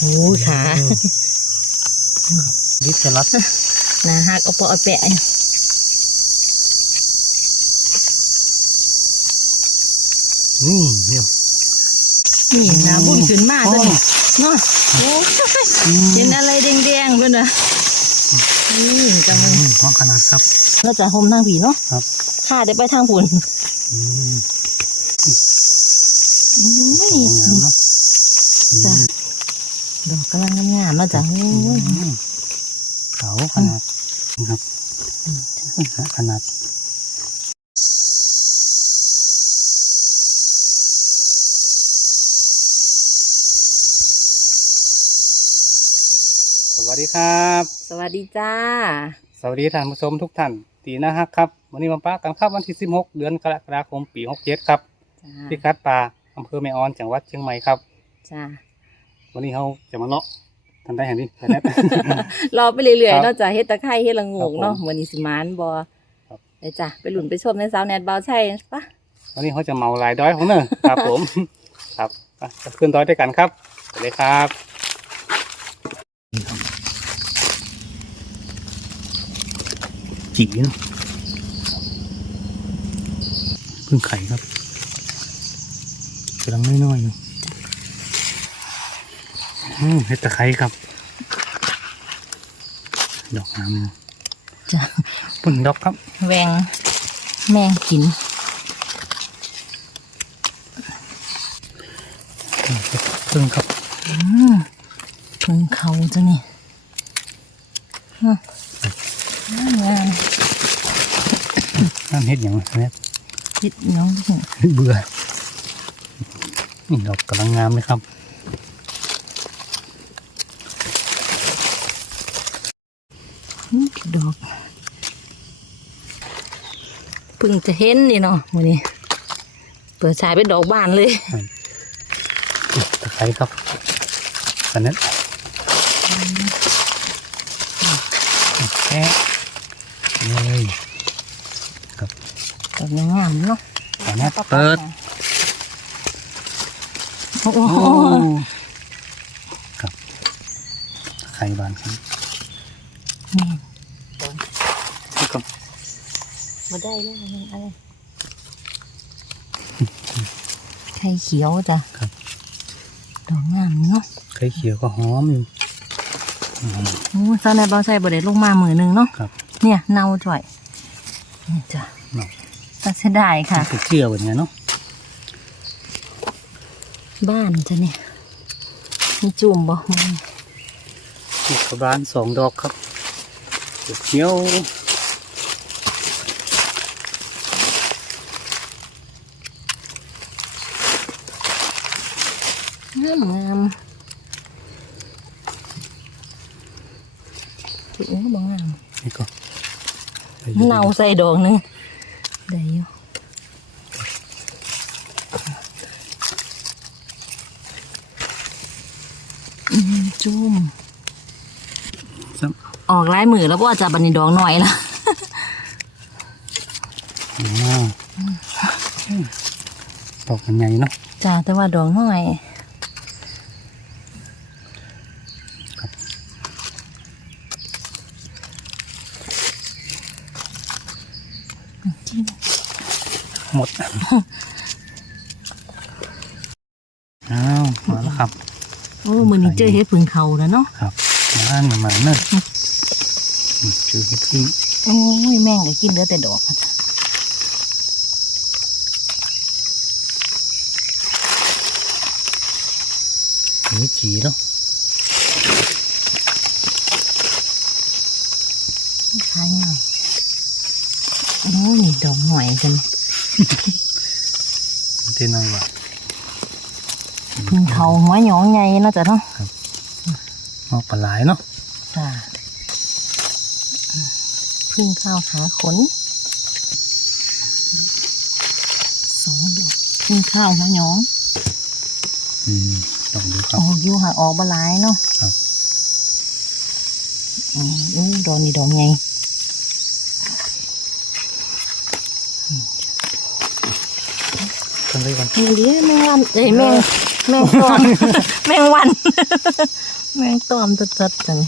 โอ้ยขาลิสลัดนาหักเอาปอเอาแปะอืมเนี่ยนี่นาบุญขึ้นมาตัวนี้เนาะโอ้เห็นอะไรแดงๆเพื่อนอะนี่จังมันอืมห้องขนาดครับเราจะห่มทางผีเนาะครับข้าได้ไปทางผุนอืมอุ้ยสวยงามเนะจ้ะ ดอกกำลังงามๆเนาะจ้ะโอ้อืยมเขาขนาดนะครับขนาดสวัสดีครับ สวัสดีจ้า สวัสดีท่านผู้ชมทุกท่านตีนะฮักครับ วันนี้มาป้ากันครับวันที่ 16 เดือนกรกฎาคมปี 67 ครับจ้าที่คัดป่าอำเภอแม่ออนจังหวัดเชียงใหม่ครับ จ้า วันนี้เขาจะมาเลาะทันได้เห็นดิแค่นี้รอไปเรื่อยครัๆบเนาะจ้ะเฮ็ดตะไคร้เฮ็ดละโงกเนาะครับผมวันนี้สิมานบ่ครับไปจ้ะไปหลุนไปชมในสาวแนทเบาใช่ปะวันนี้เขาจะเมาลายดอยของเนอะครับผม ครับไปจะขึ้นดอยด้วยกันครับไปเลยครับจีนเพิ่งไข่ครับกำลังน้อยๆอยู่อืม เห็ดตะไคร้ครับ ดอกน้ำจ้ะเพิ่งดอกครับ แวงแมงกินเพิ่งครับอืมเพิ่งเขาจ้ะนี่เนาะงามน้ำเห็ดอย่างนี้ คิดน้องถึงเบื่อนี่ดอกกำลังงามเลยครับ ดอกเพิ่งจะเห็นนี่เนาะวันนี้ เปิดฉายเป็นดอกบานเลยตะไคร้ครับอันนั้นแค่เลยดอกงามๆเนาะอันนี้เปิดโอ้โหโอ้ครับตะไคร้บานครับ นี่ นี่ครับ มาได้เลยมันอะไรไข่เขียวจ้ะครับ ดอกงามเนาะไข่เขียวก็หอมอยู่อืมโอ้ตอนในเบาใส่บดได้ลงมามือหนึ่งเนาะครับ เนี่ยเน่าจ่อยนี่จ้ะเนาะตัดเสียดายค่ะเป็นเชื่อแบบนี้เนาะบ้านจ้ะเนี่ยมีจุ่มบ่มึงอีกกระบานสองดอกครับเขียว งามงามถึงก็บ่งาม นี่ก็ได้อยู่เน่าใส่ดอกหนึงได้อยู่อืมจุ่มซ้ออกลายมือแล้วว่าจะบันนี้ดอกหน่อยละำอ่าดอกมันใหญ่เนาะจ้าแต่ว่าดอกหน่อย หมดอ้าวมาแล้วครับ โอ้มือนี้เจอเห็ดผึ่งเขาแล้วเนาะครับมาหน่อยมาเนอะอืมเจอเห็ดพึ่งโอ้ยแม่งก็กินเหลือแต่ดอกอะจ้ะนี่จีเนาะ คล้ายหน่อยโอ้ย ดอกหน่อยกันมันเท่น้อยว่ะผึ่งเขาหัวหยองใหญ่เนาะจ้ะเนาะออกปลาไหลายเนาะจ้าพึ่งข้าวขาขนสองดอกพึ่งข้าวหัวหยองอืมลองดูครัอบอกอยู่ห่างออกบหลายเนาะครับอืมอู้ดอกนี่ดอกไง กันเลยกันแมงเลี้ยแมงวันเอ้ยแมงแมแมงตอมแมงวัน แมงตอมจัดๆจัง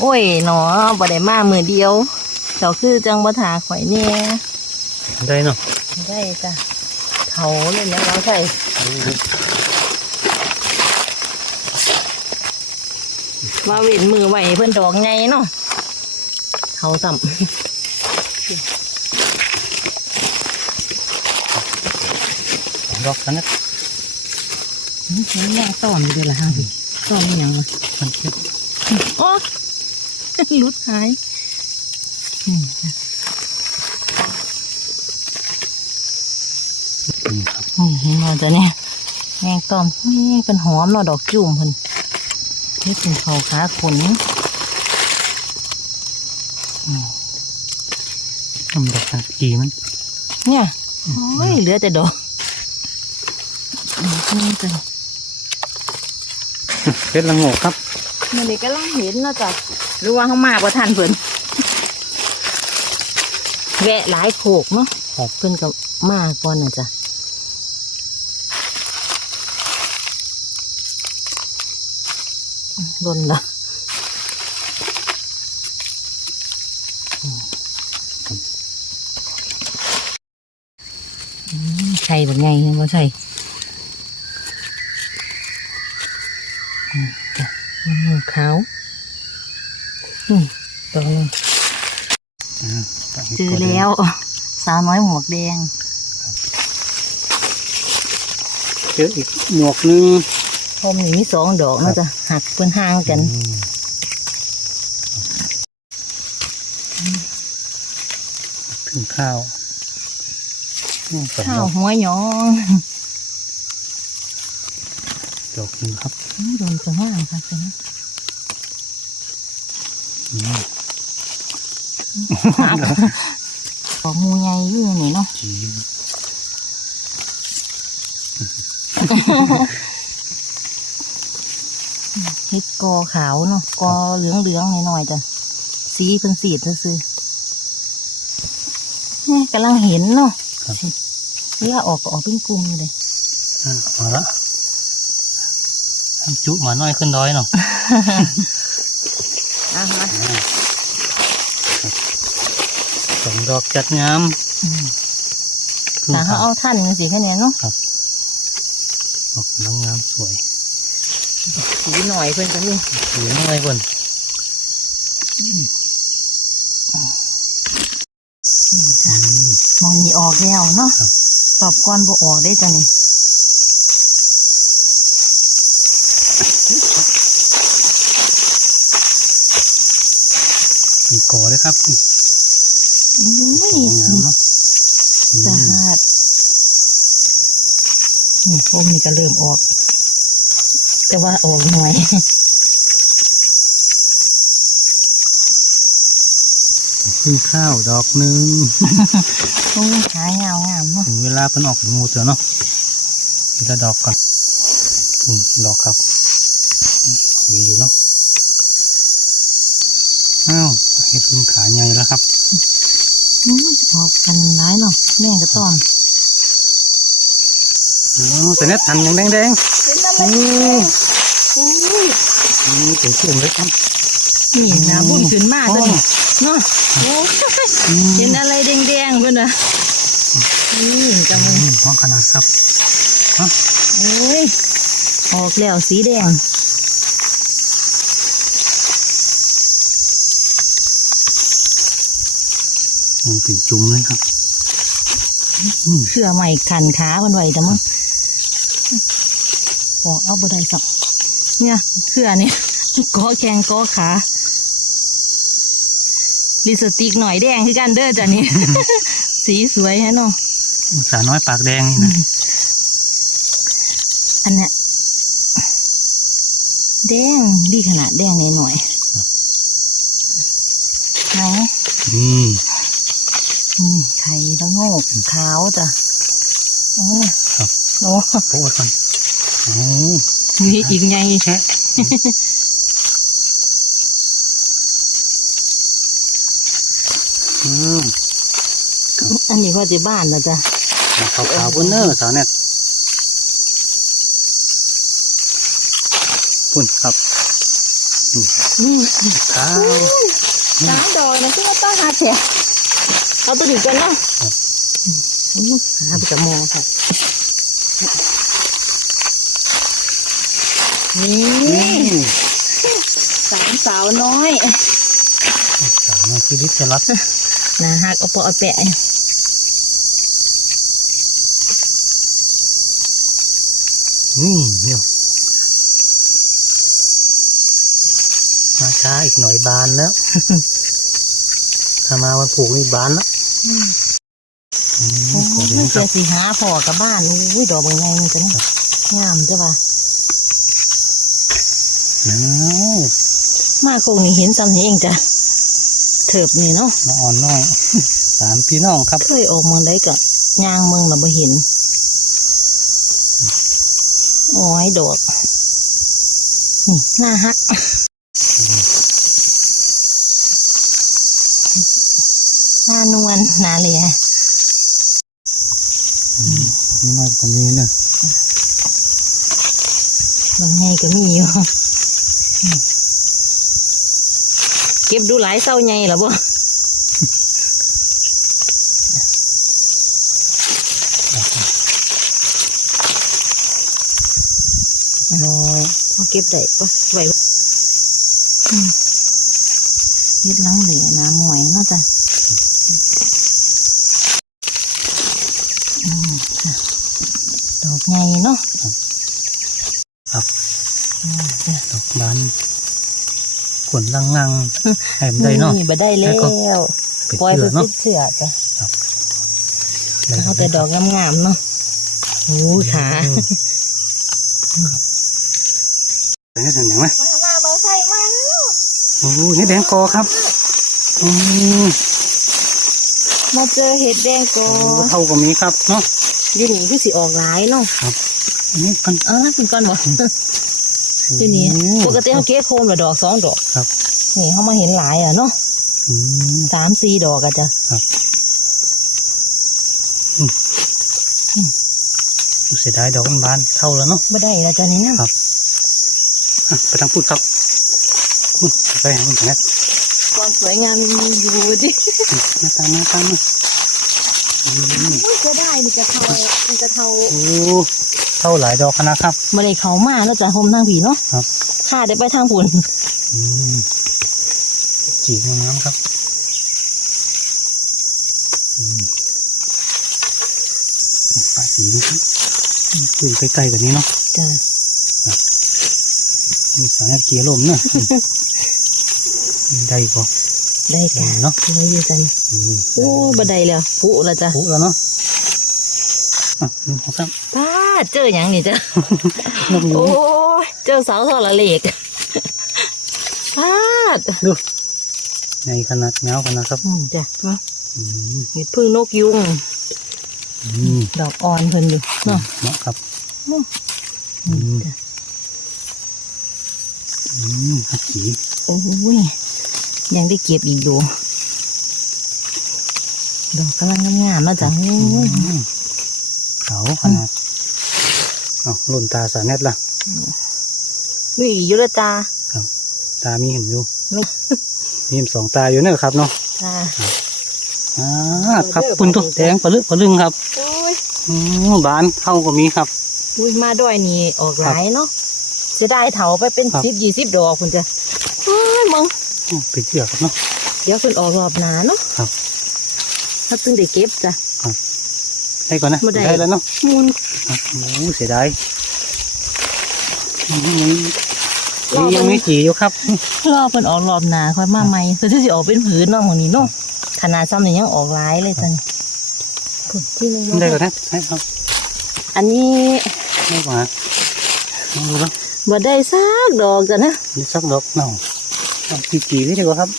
โอ้ยหนอบ่ได้มามือเดียวเจ้าคือจังบ่ถาข่อยเนี่ยได้เนาะได้จ้ะเขาเลยนะเราใส่ ว่าเว้นมือไหวเพื่อนดอกไงเนาะเขาสัมดอกกันนะเห็นแม่ต้อมอยู่ด้วยล่ะฮะต้อมอหย่างวะมันเก็บโอ้ลุดหายอืมจ้ะอืมครับนี่เห็นว่าจ้ะเนี่ยแมงต้อมนี่เป็นหอมเนาะดอกจุ่มเพิ่น นี่เป็นเขาขาขนทำดอกกันกีมัน เนี่ยโอ้ยเหลือแต่ดอกนี่จ้ะเพชรละโงกครับมันนี่ก็ลังเห็นนะจ๊ะหรือว่าเขามาประทานเพิ่นแวะหลายโขกเนาะครับเพิ่นก็มาก่อนนะจ๊ะ ลนละอืมใช่แบบไงยังว่าใช่อืมจ้ะหมูขาวอืมตัวนึงอ่าตั้งเจอแล้ว สาวน้อยหมวกแดง เจออีกหมวกหนึง พรมนี่มีสองดอกเนาะจ๊ะหักเพิ่นห่างกันอืมถึงข้าวอืมสองข้าดวอกหัวหยองดอกหนึงครับนี่โดนจะว่างค่ะจ๊ะอืมหักดอกงูใหญ่อยู่นี่เนาะจีม เฮ็ดกอขาวเนาะกอเหลืองเหลืองๆหน่อยๆจ้ะสีเพิ่นสีดซื่อๆนี่กำลังเห็นเนาะครับเวลาออกก็ออกเป็นกลุ่มอยู่เลยอ่ามาละทำจุมาน้อยขึ้นร้อยเนาะอะมาอ่าครับสองดอกจัดงามพึ่งถ้าเขาข้าวเอาท่านจังสิแค่นี้เนาะดอกกำลังงามสวย สีหน่อยเพิ่อนจะมีสวยน้อยบนมองนี่ออกแล้วเนาะตอบก่อนบ่ออกได้จ้ะนี่เป็นกอเลยครับสวยงามเนาะจะหาดนี่พมนี่ก็เริ่มออก แต่ว่าออกหน่อยพึ่งข้าวดอกหนึ่งโอ้ยหายาวงามเนาะถึงเวลาเป็นออกเป็นงูเจอเนาะทีละดอกก่อนพึ่งดอกครับอืมดอกดีอยู่เนาะอ้าวเห็ดพึ่งขาใหญ่แล้วครับอุ้ยออกกันร้ายเนาะแม่ก็ต้อมอ้าวแต่เนี้ยทันยังแดงแดงโอ้ยโอ้ยๆอืมเป็นชุ่มเลยครับ นี่นะบุญขึ้นมาตัวนี้เนาะโอ้ยอืมเห็นอะไรแดงๆเพื่อนอะนี่จังอืมห้องขนาดครับฮะโอ้ยออกแล้วสีแดงมันเป็นจุ่มเลยครับอืมเชื่อใหม่ขันขามันไหวแต่มั้ง ปอกเอาบ่ได้สักเนี่ยเชื่อเนี่ยกอแขงกอขาลิปสติกหน่อยแดงคือกันเด้อจ้ะนี่สีสวยฮะเนาะสาวน้อยปากแดงนี่นะอันเนี้ยแดงดีขนาดแดงหน่อยๆเอาอืมอืมไข่ละโงกขาวจ้ะโอ้ยครับโอ้โอ้ยก่อนโอ้ มีอีกไงแชะอืมอันนี้พ่อจะบ้านนะจ๊ะขาวขาวๆบนเนอร์สาวเน็ตพุ่นครับนี่ขาวสามดอกนะที่ว่าต้องหาเสียเอาตัวนี้กันเนาะอืมหาไปกับมองค่ะ นี่นี่สามสาวน้อย สาวน้อยชีวิตจะรักนะฮักเอาปอเอาแปะนี่เนี่ยมาช้าอีกหน่อยบานแล้ว ถ้ามาวันผูกนี่บานแล้วอืมโอ้ขอเลี้ยยงคเจรัอบสีหาพอกับบ้านอุ้ยดอกบางไงมันจะนี่งามจ้ะว่ะ อ้าวมาคงนี่เห็นซ้ำนี่เองจ้ะเถิบนี่เนาะมาอ่อนน้อย สามพี่น้องครับ เคยออกเมืองได้ก็ย่างเมืองเราบ่เห็นโอ้ยดอกนี่หน้าฮักหน้านวลหน้าเหลียนี่น้อยกว่านี้เนอะ บางไงก็มีอยู่อืมเก็บดู หลายเศร้าไงเหรอบ่น้อยพอเก็บได้ปะไหวบ่อืมเฮ็ดหลังเหลียน้ำหมวยเนาะจ้ะอืมจ้ะดอกไงเนาะ ครับ อืมจ้ะ ดอกบานข นลังงังให้มันได้เนาะนี่บ่ได้แล้แล้วก็วเป็ดปล่อยเสืไปอเนาะติดเสือจ้ะได้เอาแต่ดอกงามๆเนาะโอ้ขาเป็นยังไงไหมมามาเบาใส่มาโอ้โหนี่แดงกอครับอืมมาเจอเห็ดแดงกอโอ้เท่ากับมีครับเนาะอยู่นี่คือสิออกหลายเนาะอันนี้กันเอาละคุณก่อนบ่ อยู่นี่ปกติเขาเก็บโคมละดอกสองดอกครับ นี่เขามาเห็นหลายอะเนาะอืมสามสี่ดอกอะจ้ะเสียดายดอกมันบานเท่าแล้วเนาะบ่ได้ละจ้ะนี่นะครับอะไปทางพูดครับพูดไปหาคุณแม่ความสวยงามมีอยู่ดิมาตามมาตามมาอืมโอ้ยจะได้นี่กระเทานี่กระเทาโอ้ เท่าหลายดอกคณะครับบ่ได้เขามาแล้วจ้ะโฮมทางผีเนาะครับข้าได้ไปทางปุ่นอืมจีบงามๆครับอืมปลาสีนะครับคุยใกล้ๆกันนี้เนาะจ้ะมีสารแนบเกียร์ลมเนาะอืมได้ปะได้จ้ะได้เนาะได้อยู่จ้ะนี่อืมโอ้ยบ่ได้แล้วผุละจ้ะปุ๊แล้วเนาะอะหนึ่งสองสามป้าด เจอหยังนี่จ้ะนกยูโอ้ยเจอเสาโทรเลขพลาดดูในขนาดเงาขนาดครับอืมจ้ะอืมเห็ดพึ่งนกยุง อืมดอกอ่อนเพิ่นอยู่เนาะเนาะครับอืมอืมจ้ะอืมฮักขีโอ้ยยังได้เก็บอีกดูดอกกำลังงามๆเนาะจ้ะโอ้อืยมเขาขนาด เอาหล่นตาสาแนดล่ะวิ่งอยู่ละจ้าตามีเห็นอยู่ไม่มีเห็นสองตาอยู่เนอะครับเนาะจ้าอ่าครับปุ่นตัวแดงปลาลึกปลาลึงครับโอ้ยอืมบานเข้าก็มีครับอุ้ยมาด้วยนี่ออกหลายเนาะจะได้เถาไปเป็นครับสิบยี่สิบดอกคุณจ้ะโอ้ยมึงอืมเป็นเชือกครับเนาะเดี๋ยวคุณออกรอบหนาเนาะครับถ้าตึงได้เก็บจ้ะ ได้ก่อนนะบ่ได้ได้แล้วเนาะมูลครับโอ้เสียดายอืมรอยังเบิ่งไม่จีอยู่ครับรอบเป็นออกรอบหนาค่อยมาใหม่คือที่สิออกเป็นผืนเนาะหมองนี้เนาะขนาดซ้ำนี่ยังออกหลายเลยจ้ะนี่พุ่นที่นึงได้ก่อนนะได้ครับ อันนี้ได้ก่อนนะลองดูแล้วบ่ได้ซากดอกจ้ะนะนี่สักดอกเนาเอาจีจีนี่ดีกว่าครับ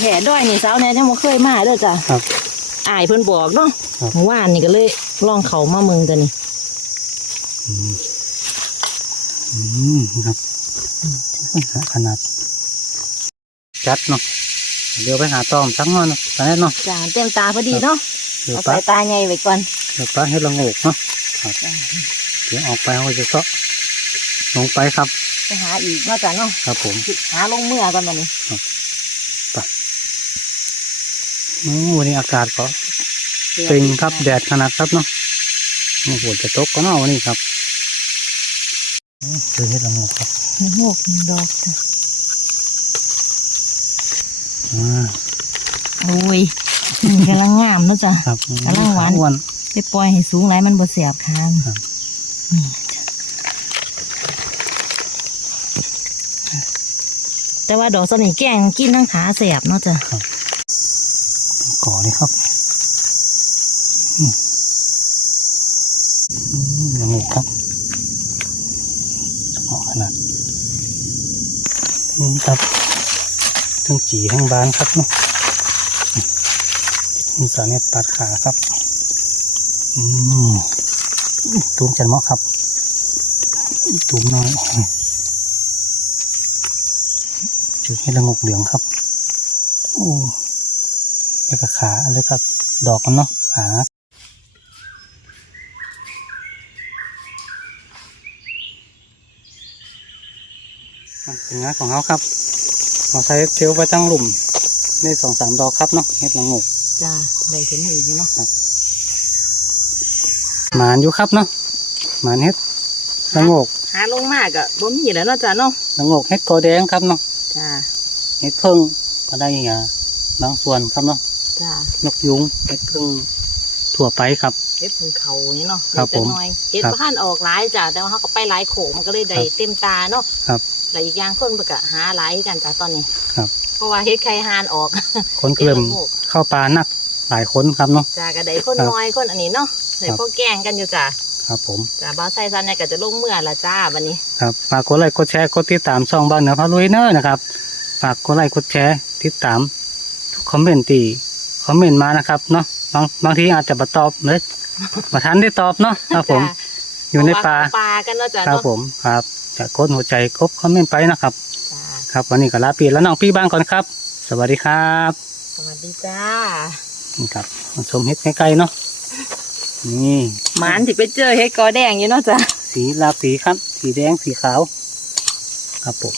แผลด้อยนี่สาวเนี่ยยังบ่เคยมาเด้อจ้ะครับ อายเพิ่นบอกเนาะครับเมื่อวานนี่ก็เลยลองเขามาเมืองจ้ะนี่อืมอืมครับขนาด จัดเนาะเดี๋ยวไปหาตอมสักหน่อยเนาะตอนนี้เนาะจ้าเต็มตาพอดีเนาะเดี๋ยวเอาปลาสายตาใหญ่ไว้ก่อนเดี๋ยวปลาเฮ็ดละโงกเนาะครับจ้าเดี๋ยวออกไปเขาก็จะเซาะลงไปครับ ไปหาอีกเนาะจ้าเนาะครับผม หาลงเมื่อก่อนบัดนี้อู้ วันนี้อากาศก็เป็นครับแดดขนาดครับเนาะโอ้โหจะตกก็เนาะวันนี้ครับอู้เจอเฮ็ดละโงกครับมีหกมีดอกจ้ะอ่าโอ้ยมันกำลังงามเนาะจ้ะครับกำลังหวานอ้วนไปปล่อยให้สูงไรมันบ่เสียบคางครับนี่จ้ะแต่ว่าดอกสนิแกงกินทั้งขาเสียบเนาะจ้ะ ก่อเลยครับอืมอืมละงกครับเหมาะขนาดนี่ครับทั้งจีทั้งบานครับเนาะมีสาเน็ตปาดขาครับ อืมตูมจันเหมาะครับตูมน้อยจุดให้ละงกเหลืองครับ โอ้ แล้วก็ขาแล้วก็ดอกมันเนาะขาอะเป็นงานของเขาครับเราใช้เทียวไปตั้งหลุมได้สองสามดอกครับเนาะเฮ็ดละงกจ้ะได้เห็นให้อีกอยู่เนาะหมานอยู่ครับเนาะหมานเฮ็ดละงกหาลงมากอะบ่มีแล้วเนาะจ้ะเนาะละงกเฮ็ดกอแดงครับเนาะจ้ะเฮ็ดเพิ่งก็ได้อย่าบางส่วนครับเนาะ จ้ะนกยุงเฮ็ดเพิ่งทั่วไปครับ เฮ็ดเป็นเขานี่เนาะครับเดี๋ยวผมจะน้อยเฮ็ดครับบ้านออกหลายจ้ะแต่ว่าเขาก็ไปหลายโขงมันก็เลยได้ครับเต็มตาเนาะครับแล้วอีกอย่างคนเพิ่นก็หาหลายกันจ้ะตอนนี้ครับ เพราะว่าเฮ็ดไข่หานออกคนก็เริ่มเฮ็ดละโงกเข้าป่านักหลายคนครับเนาะ จ้ะก็ได้คนครับน้อยคนอันนี้เนาะได้ครับ พวกแกล้งกันอยู่จ้ะครับผมจ้ะบ้าวไส้ซันเนี่ยก็จะลงเมื่อละจ้าวันนี้ครับฝากกดไลค์กดแชร์กดติดตามช่องบ้านเหนือพาลุยเนอร์นะครับฝากกดไลค์กดแชร์ติดตามทุกคอมเมนต์ตี คอมเมนต์มานะครับเนาะบางบางทีอาจจะมาตอบเลยมาทันได้ตอบเนาะครับผมจ้ะอยู่ในป่าเพระว่เขปลากันเนาะจ้ะครับเนาะผมครับจะกดหัวใจครบคอมเมนต์ไปนะครับจ้ะครับวันนี้ก็ลาปีแล้วน้องพี่บ้านก่อนครับ สวัสดีครับ สวัสดีจ้านี่ครับมาชมเฮ็ดใกล้ๆเนาะนี่หมานที่ไปเจอเฮ็ดกอแดงอยู่เนาะจ้ะสีลาบสีครับ สีแดงสีขาว ครับผม